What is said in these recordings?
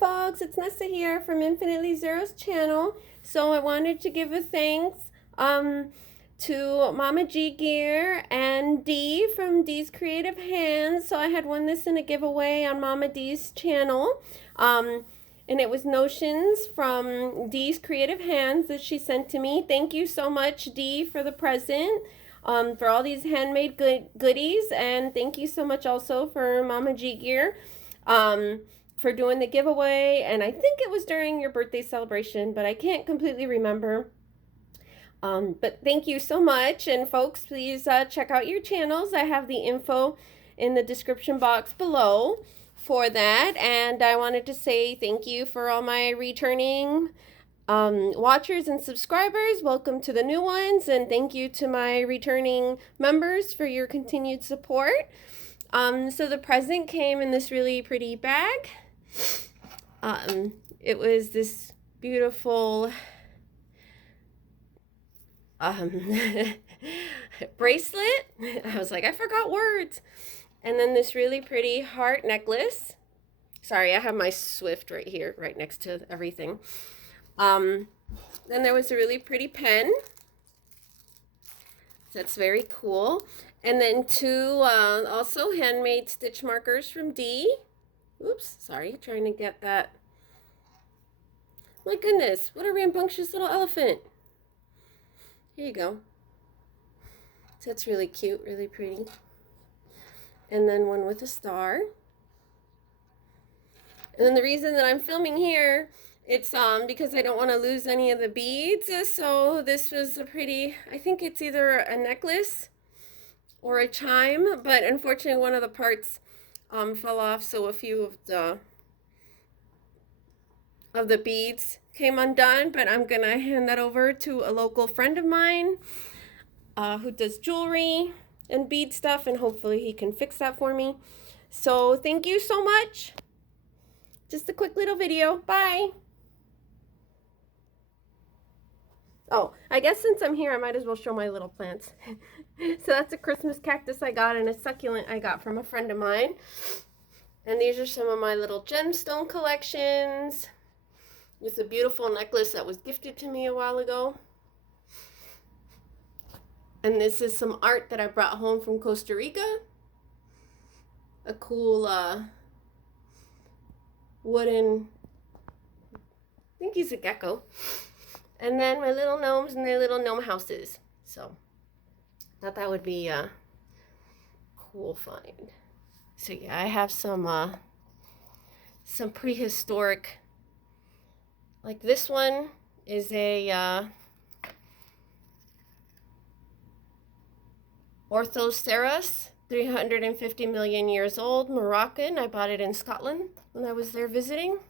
folks, it's Nessa here from Infinitely Zero's channel. So I wanted to give a thanks to Mama G Gear and Dee from Dee's Creative Hands. So I had won this in a giveaway on Mama Dee's channel. And it was notions from Dee's Creative Hands that she sent to me. Thank you so much, Dee, for the present, for all these handmade goodies. And thank you so much also for Mama G Gear for doing the giveaway. And I think it was during your birthday celebration, but I can't completely remember. But thank you so much. And folks, please check out your channels. I have the info in the description box below for that. And I wanted to say thank you for all my returning watchers and subscribers. Welcome to the new ones, and thank you to my returning members for your continued support. So the present came in this really pretty bag. It was this beautiful bracelet. I was like, I forgot words. And then this really pretty heart necklace. Sorry, I have my Swift right here, right next to everything. Then there was a really pretty pen. That's very cool. And then two also handmade stitch markers from Dee. Oops, sorry, trying to get that. My goodness, what a rambunctious little elephant. Here you go. So that's really cute, really pretty. And then one with a star. And then the reason that I'm filming here, it's because I don't want to lose any of the beads. So this was a pretty, I think it's either a necklace or a chime, but unfortunately one of the parts fell off, so a few of the beads came undone. But I'm gonna hand that over to a local friend of mine who does jewelry and bead stuff, and hopefully he can fix that for me. So thank you so much. Just a quick little video. Bye. Oh, I guess since I'm here, I might as well show my little plants. So that's a Christmas cactus I got and a succulent I got from a friend of mine. And these are some of my little gemstone collections. It's a beautiful necklace that was gifted to me a while ago. And this is some art that I brought home from Costa Rica. A cool wooden, I think he's a gecko. And then my little gnomes and their little gnome houses. So thought that would be a cool find. So yeah, I have some prehistoric, like this one is a Orthoceras, 350 million years old, Moroccan. I bought it in Scotland when I was there visiting.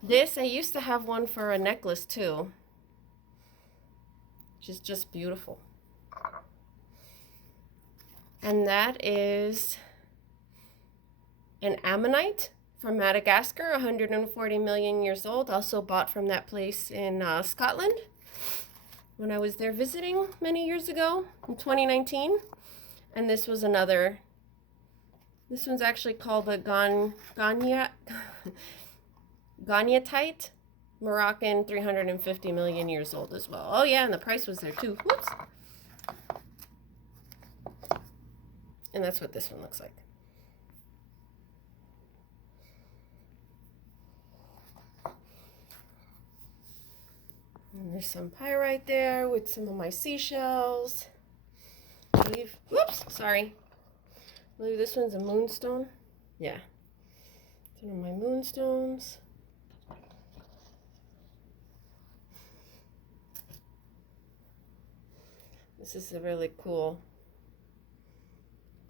This, I used to have one for a necklace too, which is just beautiful. And that is an ammonite from Madagascar, 140 million years old, also bought from that place in Scotland when I was there visiting many years ago in 2019. And this was another, this one's actually called the Ganyatite, Moroccan, 350 million years old as well. Oh yeah, and the price was there too. Whoops. And that's what this one looks like. And there's some pyrite there with some of my seashells. I believe, whoops, sorry. I believe this one's a moonstone. Yeah. Some of my moonstones. This is a really cool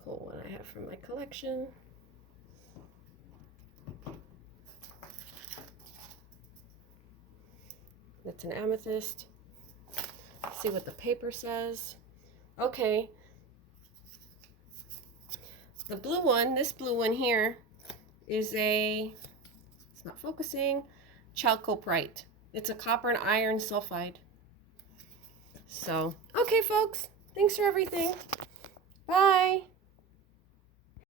one I have from my collection. That's an amethyst. Let's see what the paper says. Okay. The blue one, this blue one here, is a, it's not focusing, chalcoprite. It's a copper and iron sulfide. So, okay folks, thanks for everything. Bye.